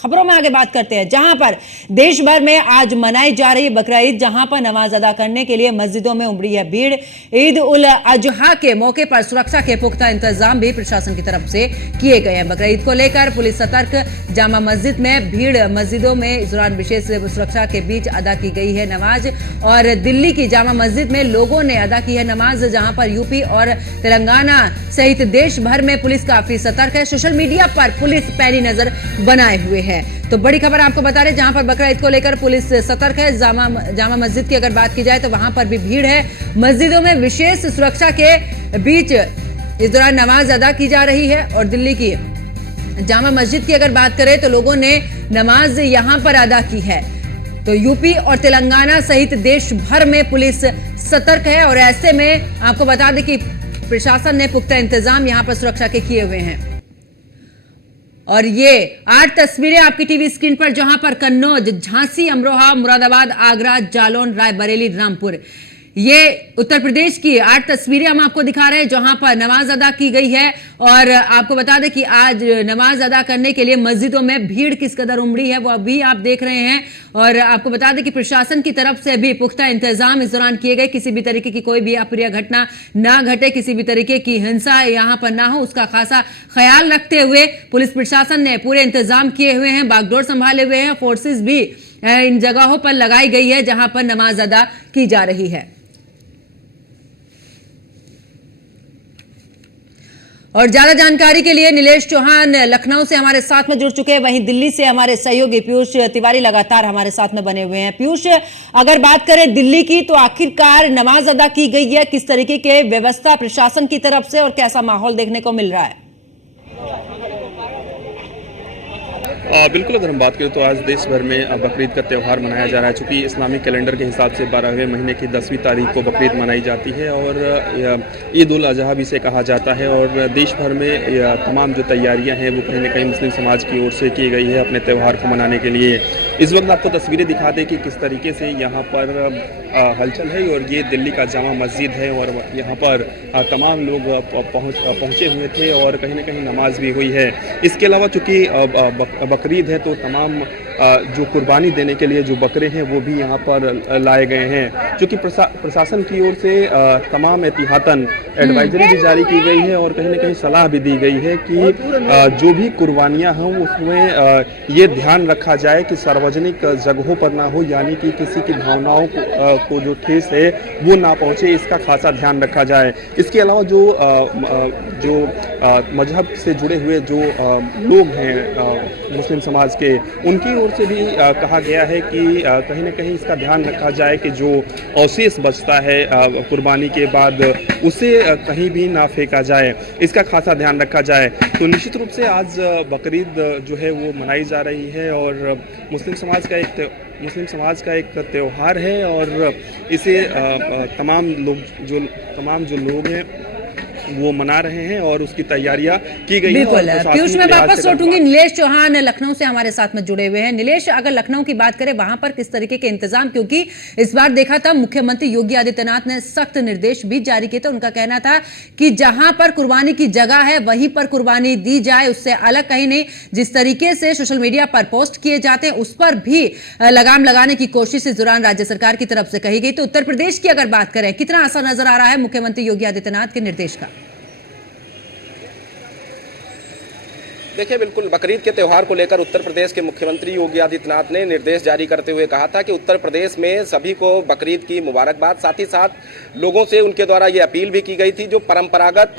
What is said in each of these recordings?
खबरों में आगे बात करते हैं, जहां पर देश भर में आज मनाई जा रही बकरा ईद, जहां पर नमाज अदा करने के लिए मस्जिदों में उमड़ी है भीड़। ईद उल अजहा के मौके पर सुरक्षा के पुख्ता इंतजाम भी प्रशासन की तरफ से किए गए हैं। बकरा ईद को लेकर पुलिस सतर्क। जामा मस्जिद में भीड़, मस्जिदों में इस दौरान विशेष सुरक्षा के बीच अदा की गई है नमाज। और दिल्ली की जामा मस्जिद में लोगों ने अदा की है नमाज, जहां पर यूपी और तेलंगाना सहित देश भर में पुलिस काफी सतर्क है। सोशल मीडिया पर पुलिस पैनी नजर बनाए हुए है। तो बड़ी खबर आपको बता रहे, जहां पर बकरा ईद को लेकर पुलिस सतर्क है। जामा मस्जिद की अगर बात की जाए तो वहां पर भी भीड़ है। मस्जिदों में विशेष सुरक्षा के बीच इस दौरान नमाज अदा की जा रही है। और दिल्ली की जामा मस्जिद की अगर बात करें तो लोगों ने नमाज यहां पर अदा की है। तो यूपी और तेलंगाना सहित देश भर में पुलिस सतर्क है। और ऐसे में आपको बता दें कि प्रशासन ने पुख्ता इंतजाम यहां पर सुरक्षा के किए हुए हैं। और ये 8 तस्वीरें आपकी टीवी स्क्रीन पर, जहां पर कन्नौज, झांसी, अमरोहा, मुरादाबाद, आगरा, जालौन, रायबरेली, रामपुर, ये उत्तर प्रदेश की 8 तस्वीरें हम आपको दिखा रहे हैं, जहां पर नमाज अदा की गई है। और आपको बता दें कि आज नमाज अदा करने के लिए मस्जिदों में भीड़ किस कदर उमड़ी है वो अभी आप देख रहे हैं। और आपको बता दें कि प्रशासन की तरफ से भी पुख्ता इंतजाम इस दौरान किए गए। किसी भी तरीके की कोई भी अप्रिय घटना ना घटे, किसी भी तरीके की हिंसा यहां पर ना हो, उसका खासा ख्याल रखते हुए पुलिस प्रशासन ने पूरे इंतजाम किए हुए हैं, बागडोर संभाले हुए हैं। फोर्सेस भी इन जगहों पर लगाई गई है जहां पर नमाज अदा की जा रही है। और ज्यादा जानकारी के लिए नीलेश चौहान लखनऊ से हमारे साथ में जुड़ चुके हैं, वहीं दिल्ली से हमारे सहयोगी पीयूष तिवारी लगातार हमारे साथ में बने हुए हैं। पीयूष, अगर बात करें दिल्ली की, तो आखिरकार नमाज अदा की गई है, किस तरीके के व्यवस्था प्रशासन की तरफ से और कैसा माहौल देखने को मिल रहा है? बिल्कुल, अगर हम बात करें तो आज देश भर में बकरीद का त्यौहार मनाया जा रहा है। चूँकि इस्लामिक कैलेंडर के हिसाब से 12वें महीने की 10वीं तारीख को बकरीद मनाई जाती है और ईद उल अजहा भी इसे कहा जाता है। और देश भर में तमाम जो तैयारियां हैं वो कहीं ना कहीं मुस्लिम समाज की ओर से की गई है अपने त्यौहार को मनाने के लिए। इस वक्त आपको तस्वीरें दिखा दें कि किस तरीके से यहाँ पर हलचल है। और ये दिल्ली का जामा मस्जिद है और यहाँ पर तमाम लोग पहुँचे हुए थे और कहीं ना कहीं नमाज भी हुई है। इसके अलावा चूँकि बकरीद है तो तमाम जो कुर्बानी देने के लिए जो बकरे हैं वो भी यहाँ पर लाए गए हैं। क्योंकि प्रशासन की ओर से तमाम एहतियातन एडवाइजरी भी जारी की गई है और कहीं ना कहीं सलाह भी दी गई है कि जो भी कुर्बानियाँ हों उसमें ये ध्यान रखा जाए कि सार्वजनिक जगहों पर ना हो, यानी कि किसी की भावनाओं को जो ठेस है वो ना पहुँचे, इसका खासा ध्यान रखा जाए। इसके अलावा जो मजहब से जुड़े हुए जो लोग हैं मुस्लिम समाज के, उनकी ओर से भी कहा गया है कि कहीं ना कहीं इसका ध्यान रखा जाए कि जो अवशेष बचता है कुर्बानी के बाद उसे कहीं भी ना फेंका जाए, इसका खासा ध्यान रखा जाए। तो निश्चित रूप से आज बकरीद जो है वो मनाई जा रही है और मुस्लिम समाज का एक त्यौहार है और इसे तमाम जो लोग हैं वो मना रहे हैं और उसकी तैयारियां की गई हैं। बिल्कुल पीयूष, मैं वापस लौटूंगी। नीलेश चौहान लखनऊ से हमारे साथ में जुड़े हुए हैं। नीलेश, अगर लखनऊ की बात करें वहां पर किस तरीके के इंतजाम, क्योंकि इस बार देखा था मुख्यमंत्री योगी आदित्यनाथ ने सख्त निर्देश भी जारी किए थे। उनका कहना था कि जहां पर कुर्बानी की जगह है वहीं पर कुर्बानी दी जाए, उससे अलग कहीं नहीं। जिस तरीके से सोशल मीडिया पर पोस्ट किए जाते हैं उस पर भी लगाम लगाने की कोशिश इस दौरान राज्य सरकार की तरफ से कही गई। तो उत्तर प्रदेश की अगर बात करें, कितना असर नजर आ रहा है मुख्यमंत्री योगी आदित्यनाथ के निर्देश का? देखिए, बिल्कुल बकरीद के त्यौहार को लेकर उत्तर प्रदेश के मुख्यमंत्री योगी आदित्यनाथ ने निर्देश जारी करते हुए कहा था कि उत्तर प्रदेश में सभी को बकरीद की मुबारकबाद। साथ ही साथ लोगों से उनके द्वारा ये अपील भी की गई थी, जो परंपरागत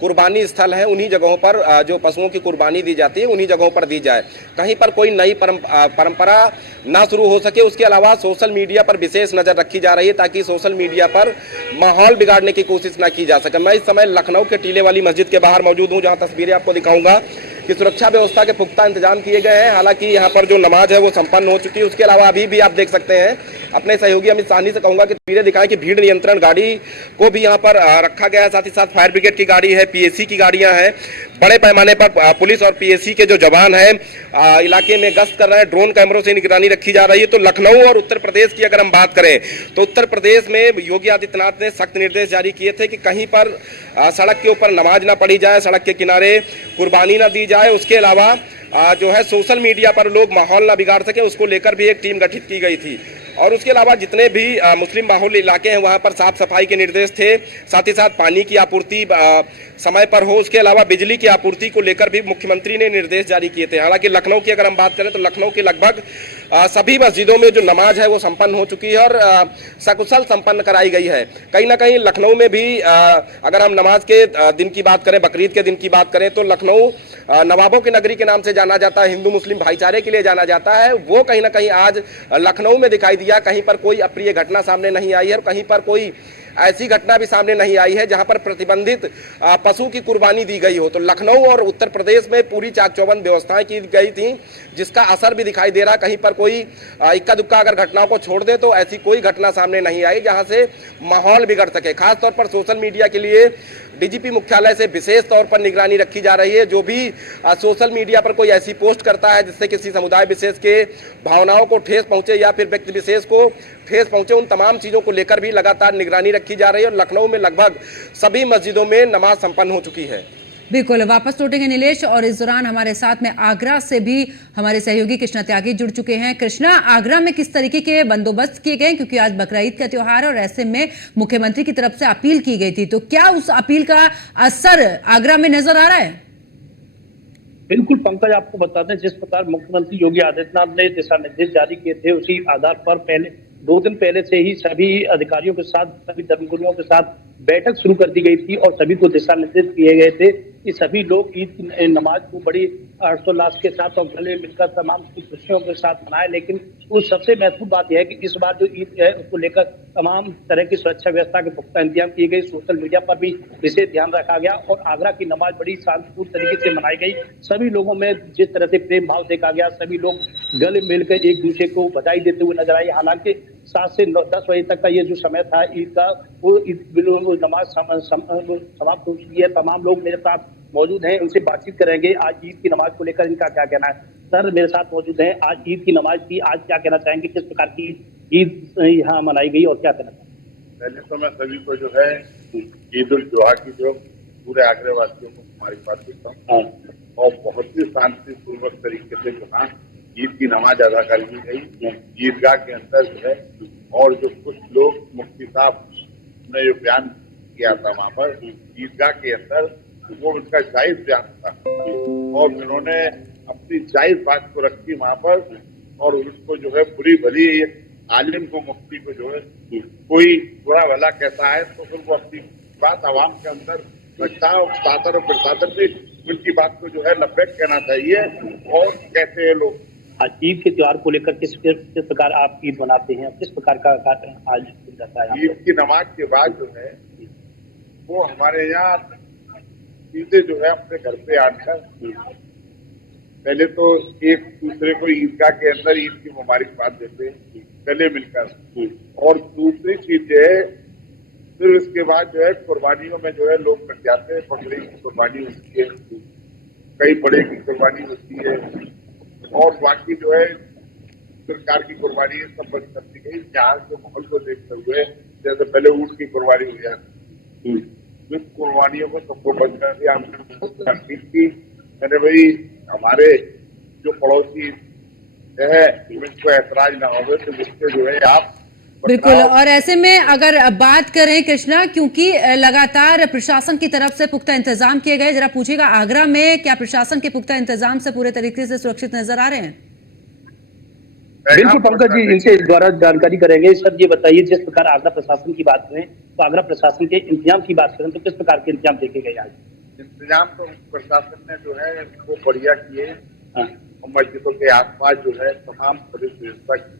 कुर्बानी स्थल है उन्हीं जगहों पर जो पशुओं की कुर्बानी दी जाती है उन्हीं जगहों पर दी जाए, कहीं पर कोई नई परंपरा ना शुरू हो सके। उसके अलावा सोशल मीडिया पर विशेष नज़र रखी जा रही है ताकि सोशल मीडिया पर माहौल बिगाड़ने की कोशिश ना की जा सके। मैं इस समय लखनऊ के टीले वाली मस्जिद के बाहर मौजूद हूँ, जहाँ तस्वीरें आपको दिखाऊंगा कि सुरक्षा व्यवस्था के पुख्ता इंतजाम किए गए हैं। हालांकि यहाँ पर जो नमाज है वो संपन्न हो चुकी है। उसके अलावा अभी भी आप देख सकते हैं, अपने सहयोगी अमित साहनी से कहूंगा कि तस्वीरें दिखाएं कि भीड़ नियंत्रण गाड़ी को भी यहाँ पर रखा गया है। साथ ही साथ फायर ब्रिगेड की गाड़ी है, पीएसी की गाड़ियां हैं, बड़े पैमाने पर पुलिस और पीएसी के जो जवान हैं इलाके में गश्त कर रहे हैं, ड्रोन कैमरों से निगरानी रखी जा रही है। तो लखनऊ और उत्तर प्रदेश की अगर हम बात करें तो उत्तर प्रदेश में योगी आदित्यनाथ ने सख्त निर्देश जारी किए थे कि कहीं पर सड़क के ऊपर नमाज ना पढ़ी जाए, सड़क के किनारे कुर्बानी ना दी जाए। उसके अलावा जो है सोशल मीडिया पर लोग माहौल ना बिगाड़ सके, उसको लेकर भी एक टीम गठित की गई थी। और उसके अलावा जितने भी मुस्लिम बाहुल्य इलाके हैं वहां पर साफ सफाई के निर्देश थे, साथ ही साथ पानी की आपूर्ति समय पर हो। उसके अलावा बिजली की आपूर्ति को लेकर भी मुख्यमंत्री ने निर्देश जारी किए थे। हालांकि लखनऊ की अगर हम बात करें तो लखनऊ के लगभग सभी मस्जिदों में जो नमाज है वो संपन्न हो चुकी है और सकुशल संपन्न कराई गई है। कहीं ना कहीं लखनऊ में भी अगर हम नमाज के दिन की बात करें, बकरीद के दिन की बात करें तो लखनऊ नवाबों की नगरी के नाम से जाना जाता है, हिंदू मुस्लिम भाईचारे के लिए जाना जाता है। वो कहीं ना कहीं आज लखनऊ में दिखाई दिया। कहीं पर कोई अप्रिय घटना सामने नहीं आई है और कहीं पर कोई ऐसी घटना भी सामने नहीं आई है जहां पर प्रतिबंधित पशु की कुर्बानी दी गई हो। तो लखनऊ और उत्तर प्रदेश में पूरी चाक चौबंद व्यवस्थाएं की गई थी, जिसका असर भी दिखाई दे रहा। कहीं पर कोई इक्का दुक्का अगर घटनाओं को छोड़ दे तो ऐसी कोई घटना सामने नहीं आई जहां से माहौल बिगड़ सके। खासतौर पर सोशल मीडिया के लिए डीजीपी मुख्यालय से विशेष तौर पर निगरानी रखी जा रही है। जो भी सोशल मीडिया पर कोई ऐसी पोस्ट करता है जिससे किसी समुदाय विशेष के भावनाओं को ठेस पहुंचे या फिर व्यक्ति विशेष को ठेस पहुंचे, उन तमाम चीजों को लेकर भी लगातार निगरानी रखी जा रही है। और लखनऊ में लगभग सभी मस्जिदों में नमाज संपन्न हो चुकी है। बिल्कुल, वापस लौटेंगे नीलेश, और इस दौरान हमारे साथ में आगरा से भी हमारे सहयोगी कृष्णा त्यागी जुड़ चुके हैं। कृष्णा, आगरा में किस तरीके के बंदोबस्त किए गए, क्योंकि आज बकरा ईद का त्योहार है और ऐसे में मुख्यमंत्री की तरफ से अपील की गई थी, तो क्या उस अपील का असर आगरा में नजर आ रहा है? बिल्कुल पंकज, आपको बता दें जिस प्रकार मुख्यमंत्री योगी आदित्यनाथ ने दिशा निर्देश जारी किए थे उसी आधार पर पहले 2 दिन पहले से ही सभी अधिकारियों के साथ, सभी धर्मगुरुओं के साथ बैठक शुरू कर दी गई थी और सभी को दिशा निर्देश दिए गए थे कि सभी लोग ईद की नमाज को बड़ी हर्षोल्लास के साथ और गले मिलकर तमाम खुशियों के साथ मनाए। लेकिन उस सबसे महत्वपूर्ण बात यह है कि इस बार जो ईद है उसको लेकर तमाम तरह की सुरक्षा व्यवस्था के पुख्ता इंतजाम किए गए। सोशल मीडिया पर भी विशेष ध्यान रखा गया और आगरा की नमाज बड़ी शांतिपूर्ण तरीके से मनाई गई। सभी लोगों में जिस तरह से प्रेम भाव देखा गया, सभी लोग गले मिलकर एक दूसरे को बधाई देते हुए नजर आए। हालांकि 7 से 10 बजे तक का ये जो समय था ईद का, वो ईद नमाज समाप्त हो चुकी है। तमाम लोग मेरे साथ मौजूद हैं, उनसे बातचीत करेंगे आज ईद की नमाज को लेकर इनका क्या कहना है। सर मेरे साथ मौजूद हैं, आज ईद की नमाज थी, आज क्या कहना चाहेंगे, किस प्रकार की ईद यहाँ मनाई गई और क्या कहना चाहेंगे? पहले तो मैं सभी को जो है ईद उल जुहा की जो पूरे आगरा वासियों को मुबारकबाद देता हूँ और बहुत ही शांतिपूर्वक तरीके से जो है ईद की नमाज अदा कर ली गई ईदगाह के अंदर जो है। और जो कुछ लोग मुफ्ती साहब ने जो बयान किया था वहाँ पर ईदगाह के अंदर, वो उनका जायज बयान था और उन्होंने अपनी जायज बात को रखी वहाँ पर और उसको जो है बुरी भली एक आलिम को, मुफ्ती को जो है कोई बुरा भला कहता है तो फिर वो अपनी बात आवाम के अंदर रखता है और शासन और प्रशासन भी उनकी बात को जो है लब्बैक कहना चाहिए। और कहते हैं लोग आज ईद के त्योहार को लेकर किस प्रकार आप ईद मनाते हैं, किस प्रकार का आज जाता है? ईद की नमाज के बाद जो है वो हमारे यहाँ चीजें जो है अपने घर पे आकर पहले तो एक दूसरे को ईदगाह के अंदर ईद की मुबारकबाद देते हैं गले मिलकर। और दूसरी चीज जो है फिर उसके बाद जो है कुर्बानियों में जो है लोग कट जाते हैं। बकरे की कुर्बानी होती है, कई बड़े की कुर्बानी होती है और बाकी जो है सरकार की कुर्बानी सब बंद कर दी गई। यहाँ के माहौल को देखते हुए जैसे पहले ऊँट की कुर्बानी हुई जाती, कुर्बानियों को सबको बंद कर दिया। हमने की मैंने भाई हमारे जो पड़ोसी है इनको ऐतराज ना हो तो जिससे जो है आप बिल्कुल। और ऐसे में अगर बात करें कृष्णा, क्योंकि लगातार प्रशासन की तरफ से पुख्ता इंतजाम किए गए, जरा पूछिएगा आगरा में क्या प्रशासन के पुख्ता इंतजाम से पूरे तरीके से सुरक्षित नजर आ रहे हैं? बिल्कुल पंकज जी, इनसे द्वारा जानकारी करेंगे। सर ये बताइए, जिस प्रकार आगरा प्रशासन की बात करें तो आगरा प्रशासन के इंतजाम की बात करें तो किस प्रकार के इंतजाम देखे गए आज? इंतजाम तो प्रशासन ने जो है वो बढ़िया किए। मस्जिदों के आसपास जो है तमाम पुलिस व्यवस्था।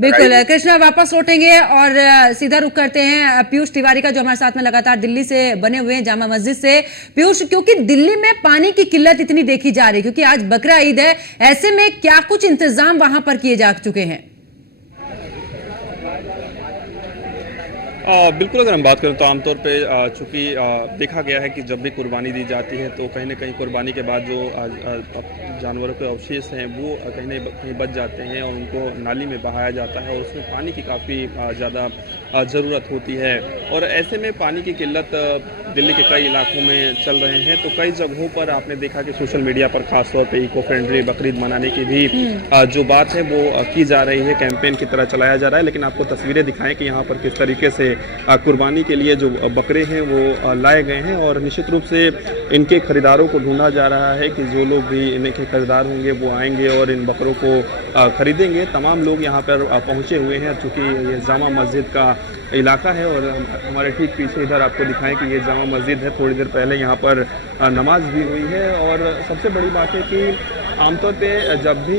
बिल्कुल कृष्णा, वापस लौटेंगे और सीधा रुख करते हैं पीयूष तिवारी का, जो हमारे साथ में लगातार दिल्ली से बने हुए हैं जामा मस्जिद से। पीयूष, क्योंकि दिल्ली में पानी की किल्लत इतनी देखी जा रही है, क्योंकि आज बकरा ईद है, ऐसे में क्या कुछ इंतजाम वहां पर किए जा चुके हैं? बिल्कुल, अगर हम बात करें तो आमतौर पे चूँकि देखा गया है कि जब भी कुर्बानी दी जाती है तो कहीं न कहीं कुर्बानी के बाद जो जानवरों के अवशेष हैं वो कहीं बच जाते हैं और उनको नाली में बहाया जाता है और उसमें पानी की काफ़ी ज़्यादा ज़रूरत होती है। और ऐसे में पानी की किल्लत दिल्ली के कई इलाकों में चल रहे हैं, तो कई जगहों पर आपने देखा कि सोशल मीडिया पर ख़ास तौर पे इको फ्रेंडली बकरीद मनाने की भी जो बात है वो की जा रही है, कैंपेन की तरह चलाया जा रहा है। लेकिन आपको तस्वीरें दिखाएँ कि यहाँ पर किस तरीके से कुर्बानी के लिए जो बकरे हैं वो लाए गए हैं और निश्चित रूप से इनके खरीदारों को ढूंढा जा रहा है कि जो लोग भी इनके खरीदार होंगे वो आएंगे और इन बकरों को खरीदेंगे। तमाम लोग यहाँ पर पहुँचे हुए हैं, चूँकि ये जामा मस्जिद का इलाका है और हमारे ठीक पीछे इधर आपको दिखाएं कि ये जामा मस्जिद है। थोड़ी देर पहले यहाँ पर नमाज भी हुई है और सबसे बड़ी बात है कि आमतौर पे जब भी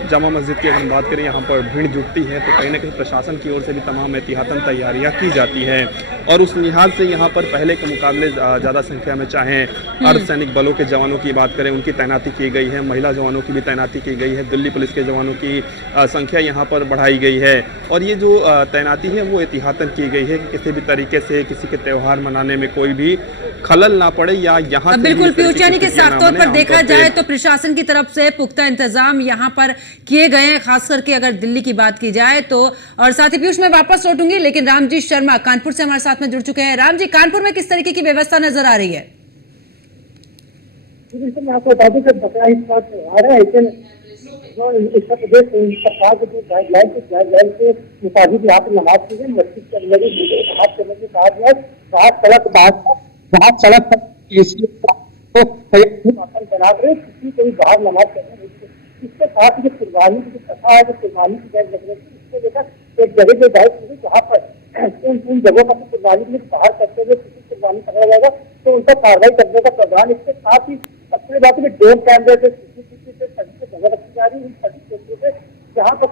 जामा मस्जिद की अगर हम बात करें यहाँ पर भीड़ जुटती है तो कहीं ना कहीं प्रशासन की ओर से भी तमाम एहतियातन तैयारियाँ की जाती हैं और उस लिहाज से यहाँ पर पहले के मुकाबले ज़्यादा संख्या में चाहे अर्धसैनिक बलों के जवानों की बात करें उनकी तैनाती की गई है, महिला जवानों की भी तैनाती की गई है, दिल्ली पुलिस के जवानों की संख्या यहाँ पर बढ़ाई गई है और ये जो तैनाती है वो एहतियातन की गई है कि किसी भी तरीके से किसी के त्यौहार मनाने में कोई भी खलल ना पड़े या यहाँ बिल्कुल पीयूष, यानी कि साफ तौर पर देखा जाए तो प्रशासन की तरफ से पुख्ता इंतजाम यहाँ पर किए गए हैं, खास करके अगर दिल्ली की बात की जाए तो। और साथ ही पीयूष मैं वापस लौटूंगी, लेकिन रामजी शर्मा कानपुर से हमारे साथ में जुड़ चुके हैं। राम जी, कानपुर में किस तरीके की व्यवस्था नजर आ रही है? मैं आपको बता दूं कि बकरा ईद का त्योहार है, लेकिन जो उत्तर प्रदेश सरकार के जो गाइडलाइन के मुताबिक यहाँ पर नमाज की गई, मस्जिद के अंदर ही नमाज करने के कहा गया। बाहर सड़क तो तैनात रहे, किसी को भी बाहर नमाज करने। इसके साथ जो कुर्बानी की जो कथा है, जो कुर्बानी की गाय लग रही थी, उसको लेकर एक जगह जो गाइड की जहाँ पर उन जगहों पर कुर्बानी के लिए बाहर करते हुए किसी कुर्बानी पकड़ा जाएगा तो उनका कार्रवाई करने का प्रावधान। इसके साथ ही सबसे बात है ड्रोन कैमरे से सीसीटीवी से सभी से नजर रखी जा रही है। इन सभी क्षेत्रों से जहाँ पर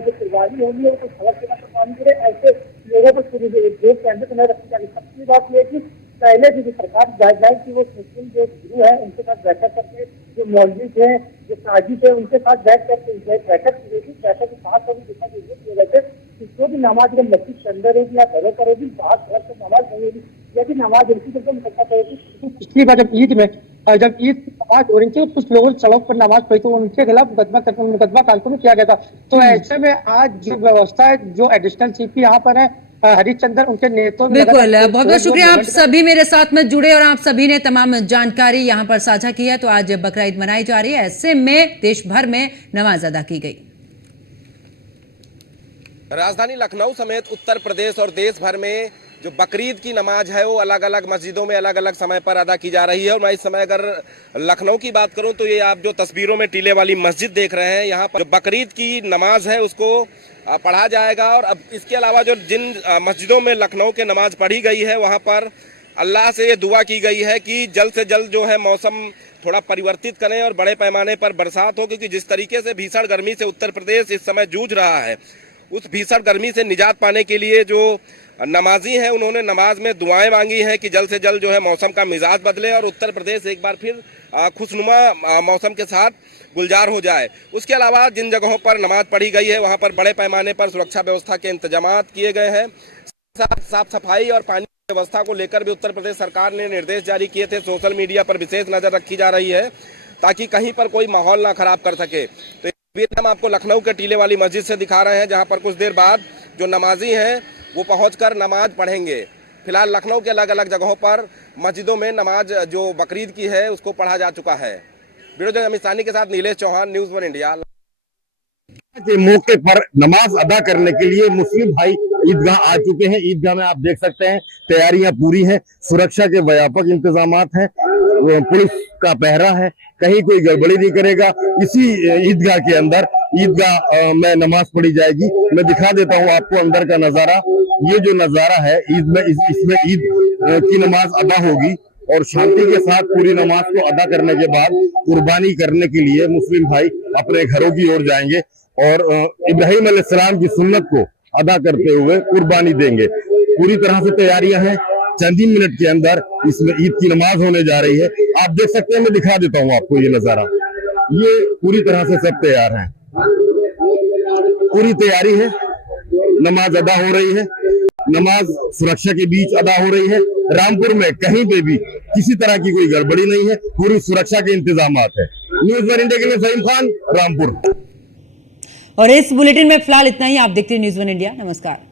जो कुर्बानी होगी है कोई खबर के ना कुर्बानी करे, ऐसे लोगों पर ड्रोन कैमरे से नजर रखी जा रही है। सबसे बात यह है कि पहले जो सरकार गाइडलाइन की वो मुस्लिम जो गुरु है उनके साथ बैठक करके, जो मौलवी है, जो साजिद है, उनके साथ बैठक की गई थी। बैठक के साथ अभी दिखा दिए गए थे कि जो भी नमाज अगर मस्जिद के अंदर होगी या घरों पर होगी, बाहर सड़क पर नमाज नहीं होगी, यदि नमाज उनकी जगह मुकद्दस होगी। पिछली बार जब ईद की नमाज हो रही थी कुछ लोगों ने सड़क पर नमाज पढ़ी तो उनके खिलाफ मुकदमा कानपुर में किया गया था। तो ऐसे में आज जो व्यवस्था है, जो एडिशनल सीपी यहाँ पर है हरिचंदन, उनके नेतृत्व में बिल्कुल, बहुत बहुत शुक्रिया आप सभी मेरे साथ में जुड़े और आप सभी ने तमाम जानकारी यहाँ पर साझा की है। तो आज बकरा ईद मनाई जा रही है, ऐसे में देश भर में नमाज अदा की गई। राजधानी लखनऊ समेत उत्तर प्रदेश और देश भर में जो बकरीद की नमाज है वो अलग अलग मस्जिदों में अलग अलग समय पर अदा की जा रही है। और मैं इस समय अगर लखनऊ की बात करूं तो ये आप जो तस्वीरों में टीले वाली मस्जिद देख रहे हैं, यहाँ पर जो बकरीद की नमाज है उसको पढ़ा जाएगा। और अब इसके अलावा जो जिन मस्जिदों में लखनऊ के नमाज पढ़ी गई है वहाँ पर अल्लाह से ये दुआ की गई है कि जल्द से जल्द जो है मौसम थोड़ा परिवर्तित करें और बड़े पैमाने पर बरसात हो, क्योंकि जिस तरीके से भीषण गर्मी से उत्तर प्रदेश इस समय जूझ रहा है, उस भीषण गर्मी से निजात पाने के लिए जो नमाजी हैं उन्होंने नमाज में दुआएं मांगी हैं कि जल्द से जल्द जो है मौसम का मिजाज बदले और उत्तर प्रदेश एक बार फिर खुशनुमा मौसम के साथ गुलजार हो जाए। उसके अलावा जिन जगहों पर नमाज पढ़ी गई है वहाँ पर बड़े पैमाने पर सुरक्षा व्यवस्था के इंतजाम किए गए हैं। साफ सफाई और पानी की व्यवस्था को लेकर भी उत्तर प्रदेश सरकार ने निर्देश जारी किए थे। सोशल मीडिया पर विशेष नजर रखी जा रही है ताकि कहीं पर कोई माहौल ना खराब कर सके। तो हम आपको लखनऊ के टीले वाली मस्जिद से दिखा रहे हैं, जहाँ पर कुछ देर बाद जो नमाजी हैं वो पहुंचकर नमाज पढ़ेंगे। फिलहाल लखनऊ के अलग अलग जगहों पर मस्जिदों में नमाज जो बकरीद की है उसको पढ़ा जा चुका है। वीडियो जर्नलिस्ट अमित सानी के साथ नीलेश चौहान, न्यूज़ 1 इंडिया। के मौके पर नमाज अदा करने के लिए मुस्लिम भाई ईदगाह आ चुके हैं। ईदगाह में आप देख सकते हैं तैयारियां पूरी हैं, सुरक्षा के व्यापक इंतजाम हैं, पुलिस का पहरा है, कहीं कोई गड़बड़ी नहीं करेगा। इसी ईदगाह के अंदर ईदगाह में नमाज पढ़ी जाएगी। मैं दिखा देता हूं आपको अंदर का नजारा। ये जो नजारा है ईद में, इसमें ईद की नमाज अदा होगी और शांति के साथ पूरी नमाज को अदा करने के बाद कुर्बानी करने के लिए मुस्लिम भाई अपने घरों की ओर जाएंगे और इब्राहिम अलैहिस्सलाम की सुन्नत को अदा करते हुए कुर्बानी देंगे। पूरी तरह से तैयारियां हैं। चंद ही मिनट के अंदर इसमें ईद की नमाज होने जा रही है। आप देख सकते हैं, मैं दिखा देता हूं आपको ये नजारा। ये पूरी तरह से सब तैयार हैं, पूरी तैयारी है, नमाज अदा हो रही है। नमाज सुरक्षा के बीच अदा हो रही है। रामपुर में कहीं पे भी किसी तरह की कोई गड़बड़ी नहीं है, पूरी सुरक्षा के इंतजाम है। न्यूज़ वन इंडिया के लिए फहीम खान, रामपुर। और इस बुलेटिन में फिलहाल इतना ही। आप देखते हैं न्यूज़ वन इंडिया। नमस्कार।